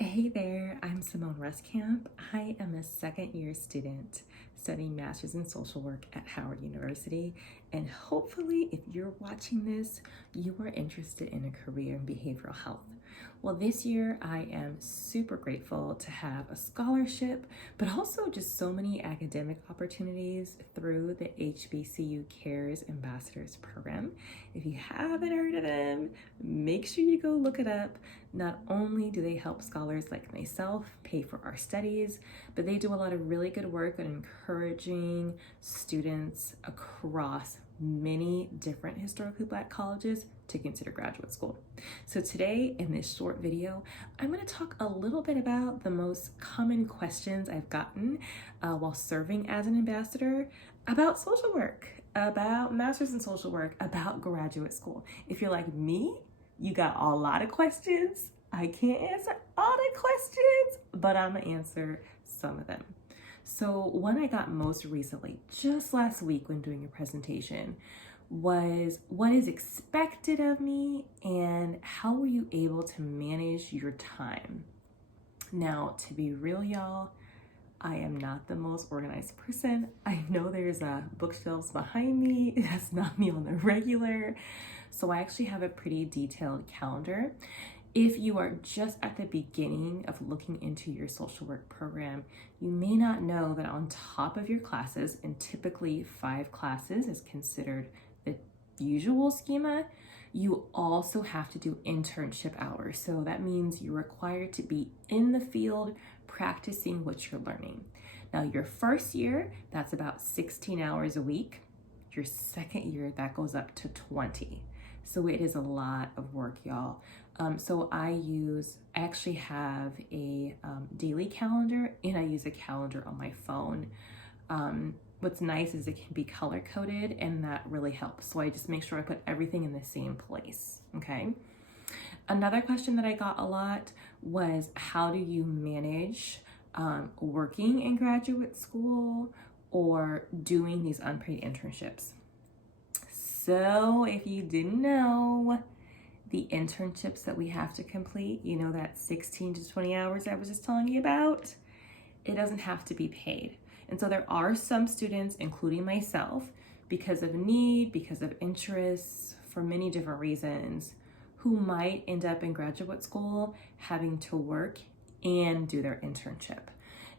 Hey there, I'm Simone Ruskamp. I am a second year student studying Masters in Social Work at Howard University. And hopefully, if you're watching this, you are interested in a career in behavioral health. Well, this year I am super grateful to have a scholarship, but also just so many academic opportunities through the HBCU Cares Ambassadors Program. If you haven't heard of them, make sure you go look it up. Not only do they help scholars like myself pay for our studies, but they do a lot of really good work on encouraging students across many different historically Black colleges to consider graduate school. So today in this short video, I'm going to talk a little bit about the most common questions I've gotten while serving as an ambassador about social work, about Masters in Social Work, about graduate school. If you're like me, you got a lot of questions. I can't answer all the questions, but I'm gonna answer some of them. So one I got most recently, just last week when doing a presentation, was what is expected of me and how were you able to manage your time? Now, to be real, y'all, I am not the most organized person. I know there's bookshelves behind me. That's not me on the regular. So I actually have a pretty detailed calendar. If you are just at the beginning of looking into your social work program, you may not know that on top of your classes, and typically 5 classes is considered the usual schema, you also have to do internship hours. So that means you're required to be in the field practicing what you're learning. Now, your first year, that's about 16 hours a week. Your second year, that goes up to 20. So it is a lot of work, y'all. So I actually have a daily calendar and I use a calendar on my phone. What's nice is it can be color coded and that really helps. So I just make sure I put everything in the same place, okay? Another question that I got a lot was how do you manage working in graduate school or doing these unpaid internships? So if you didn't know, the internships that we have to complete, you know, that 16 to 20 hours I was just telling you about, it doesn't have to be paid. And so there are some students, including myself, because of need, because of interests, for many different reasons, who might end up in graduate school having to work and do their internship.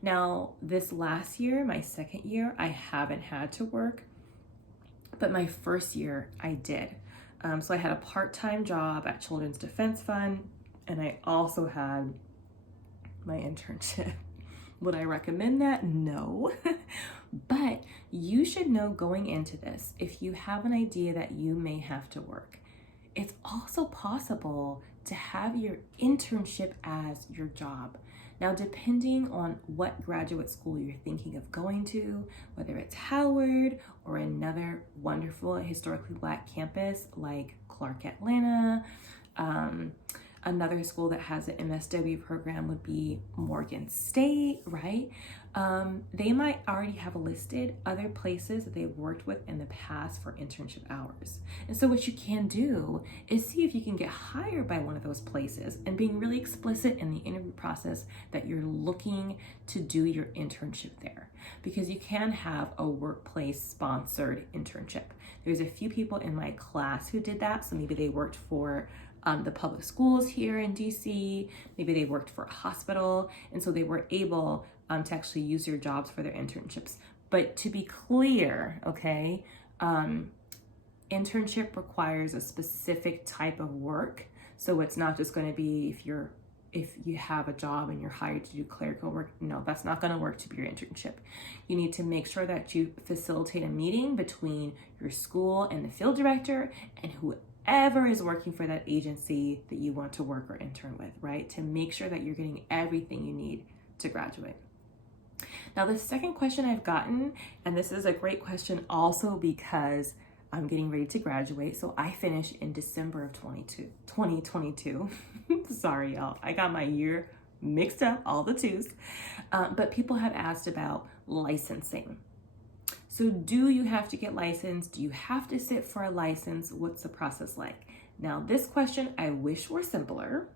Now, this last year, my second year, I haven't had to work, but my first year I did. So I had a part-time job at Children's Defense Fund, and I also had my internship. Would I recommend that? No. But you should know going into this, if you have an idea that you may have to work, it's also possible to have your internship as your job. Now, depending on what graduate school you're thinking of going to, whether it's Howard or another wonderful historically Black campus like Clark Atlanta, another school that has an MSW program would be Morgan State, right? They might already have listed other places that they've worked with in the past for internship hours. And so what you can do is see if you can get hired by one of those places and being really explicit in the interview process that you're looking to do your internship there, because you can have a workplace sponsored internship. There's a few people in my class who did that. So maybe they worked for the public schools here in DC, maybe they worked for a hospital, and so they were able to actually use your jobs for their internships. But to be clear, okay, internship requires a specific type of work. So it's not just going to be if you have a job and you're hired to do clerical work. No, that's not going to work to be your internship. You need to make sure that you facilitate a meeting between your school and the field director and whoever is working for that agency that you want to work or intern with, right? To make sure that you're getting everything you need to graduate. Now, the second question I've gotten, and this is a great question also because I'm getting ready to graduate. So I finished in December of 2022. Sorry, y'all. I got my year mixed up, all the twos. But people have asked about licensing. So do you have to get licensed? Do you have to sit for a license? What's the process like? Now, this question I wish were simpler,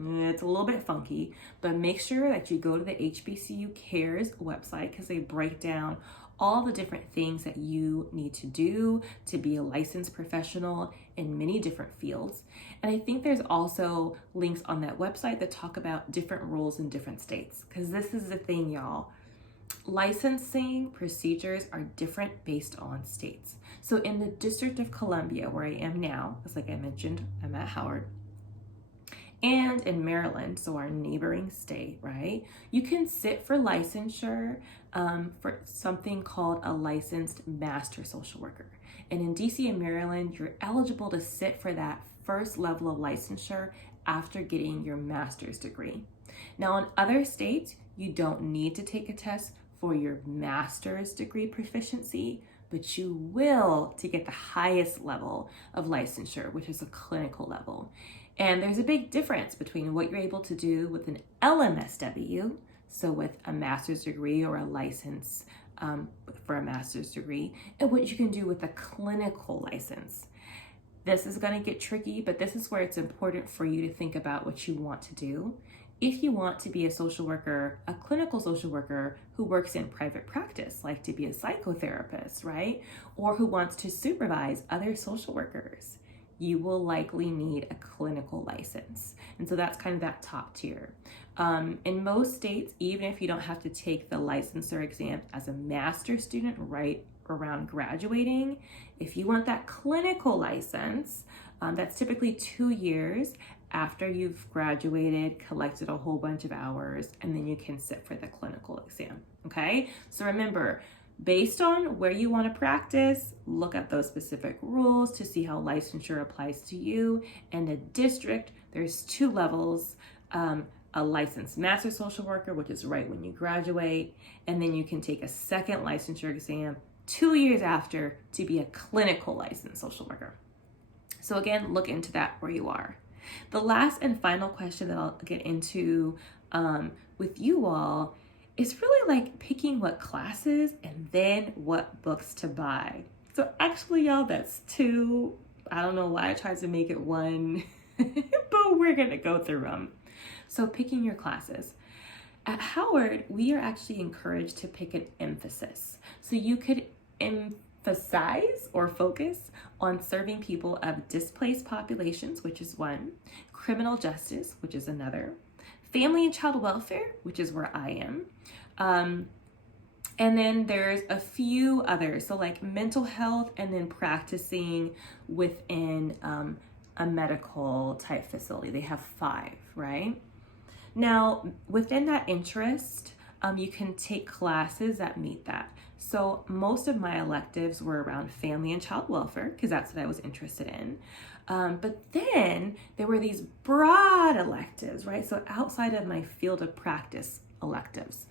It's a little bit funky, but make sure that you go to the HBCU Cares website because they break down all the different things that you need to do to be a licensed professional in many different fields. And I think there's also links on that website that talk about different rules in different states, because this is the thing, y'all. Licensing procedures are different based on states. So in the District of Columbia, where I am now, as like I mentioned, I'm at Howard, and in Maryland, so our neighboring state, right? You can sit for licensure for something called a licensed master social worker. And in DC and Maryland, you're eligible to sit for that first level of licensure after getting your master's degree. Now, in other states, you don't need to take a test for your master's degree proficiency, but you will to get the highest level of licensure, which is a clinical level. And there's a big difference between what you're able to do with an LMSW, so with a master's degree or a license for a master's degree, and what you can do with a clinical license. This is going to get tricky, but this is where it's important for you to think about what you want to do. If you want to be a social worker, a clinical social worker who works in private practice, like to be a psychotherapist, right? Or who wants to supervise other social workers, you will likely need a clinical license. And so that's kind of that top tier. In most states, even if you don't have to take the licensure exam as a master's student right around graduating, if you want that clinical license, that's typically 2 years after you've graduated, collected a whole bunch of hours, and then you can sit for the clinical exam, okay? So remember, based on where you want to practice, look at those specific rules to see how licensure applies to you. And a district, there's 2 levels, a licensed master social worker, which is right when you graduate, and then you can take a second licensure exam 2 years after to be a clinical licensed social worker. So again, look into that where you are. The last and final question that I'll get into with you all is really like picking what classes and then what books to buy. So actually, y'all, that's 2. I don't know why I tried to make it 1, but we're gonna go through them. So picking your classes. At Howard, we are actually encouraged to pick an emphasis. So you could emphasize or focus on serving people of displaced populations, which is 1, criminal justice, which is another, family and child welfare, which is where I am. And then there's a few others. So like mental health, and then practicing within a medical type facility. They have 5, right? Now, within that interest, you can take classes that meet that. So most of my electives were around family and child welfare, because that's what I was interested in. But then there were these broad electives, right? So outside of my field of practice electives.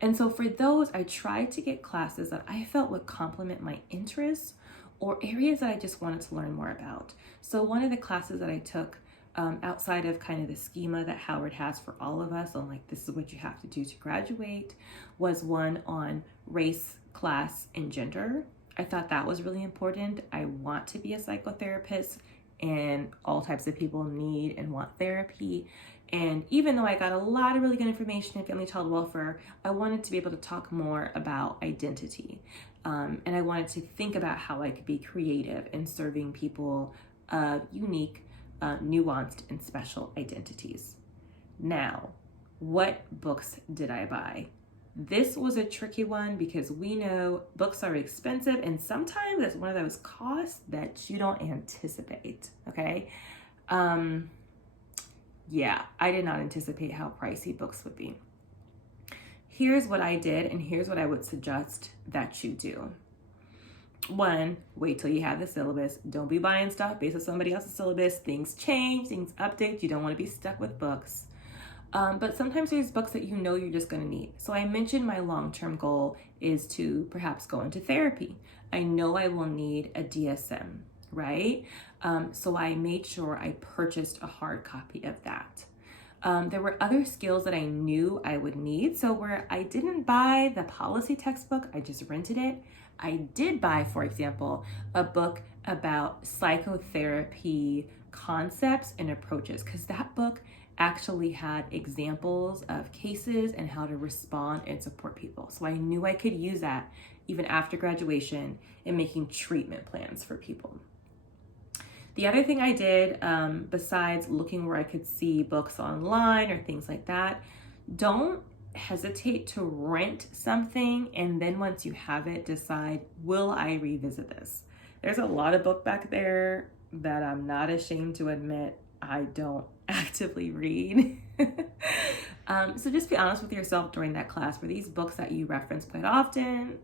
And so for those, I tried to get classes that I felt would complement my interests or areas that I just wanted to learn more about. So one of the classes that I took outside of kind of the schema that Howard has for all of us on like, this is what you have to do to graduate, was one on race, class, and gender. I thought that was really important. I want to be a psychotherapist, and all types of people need and want therapy. And even though I got a lot of really good information in family child welfare, I wanted to be able to talk more about identity. And I wanted to think about how I could be creative in serving people unique, nuanced, and special identities. Now, what books did I buy? This was a tricky one because we know books are expensive, and sometimes it's one of those costs that you don't anticipate, okay? Yeah, I did not anticipate how pricey books would be. Here's what I did, and here's what I would suggest that you do. 1, wait till you have the syllabus. Don't be buying stuff based on somebody else's syllabus. Things change, things update. You don't want to be stuck with books. But sometimes there's books that you know you're just going to need. So I mentioned my long-term goal is to perhaps go into therapy. I know I will need a DSM, right? So I made sure I purchased a hard copy of that. There were other skills that I knew I would need. So where I didn't buy the policy textbook, I just rented it. I did buy, for example, a book about psychotherapy concepts and approaches, because that book actually had examples of cases and how to respond and support people. So I knew I could use that even after graduation in making treatment plans for people. The other thing I did, besides looking where I could see books online or things like that, don't hesitate to rent something, and then once you have it, decide, will I revisit this? There's a lot of book back there that I'm not ashamed to admit I don't actively read. So just be honest with yourself during that class. Were these books that you reference quite often?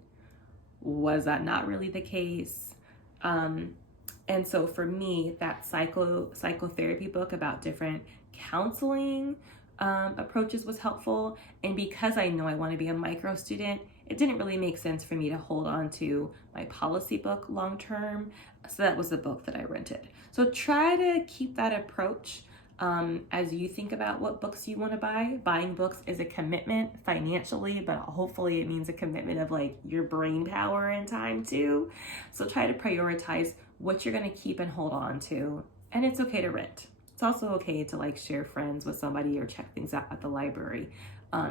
Was that not really the case? And so for me, that psychotherapy book about different counseling approaches was helpful. And because I know I want to be a micro student, it didn't really make sense for me to hold on to my policy book long term. So that was the book that I rented. So try to keep that approach as you think about what books you want to buy. Buying books is a commitment financially, but hopefully it means a commitment of like your brain power and time too. So try to prioritize what you're going to keep and hold on to. And it's okay to rent. It's also okay to like share friends with somebody or check things out at the library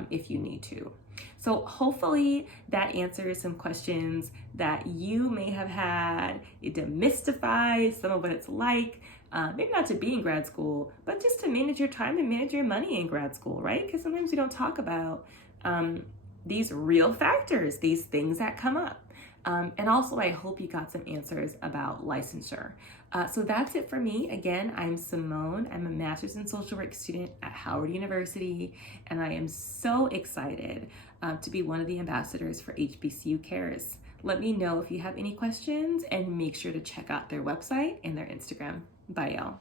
if you need to. So hopefully that answers some questions that you may have had. It demystifies some of what it's like, maybe not to be in grad school, but just to manage your time and manage your money in grad school, right? Because sometimes we don't talk about these real factors, these things that come up. And also, I hope you got some answers about licensure. So that's it for me. Again, I'm Simone. I'm a master's in social work student at Howard University, and I am so excited to be one of the ambassadors for HBCU Cares. Let me know if you have any questions, and make sure to check out their website and their Instagram. Bye, y'all.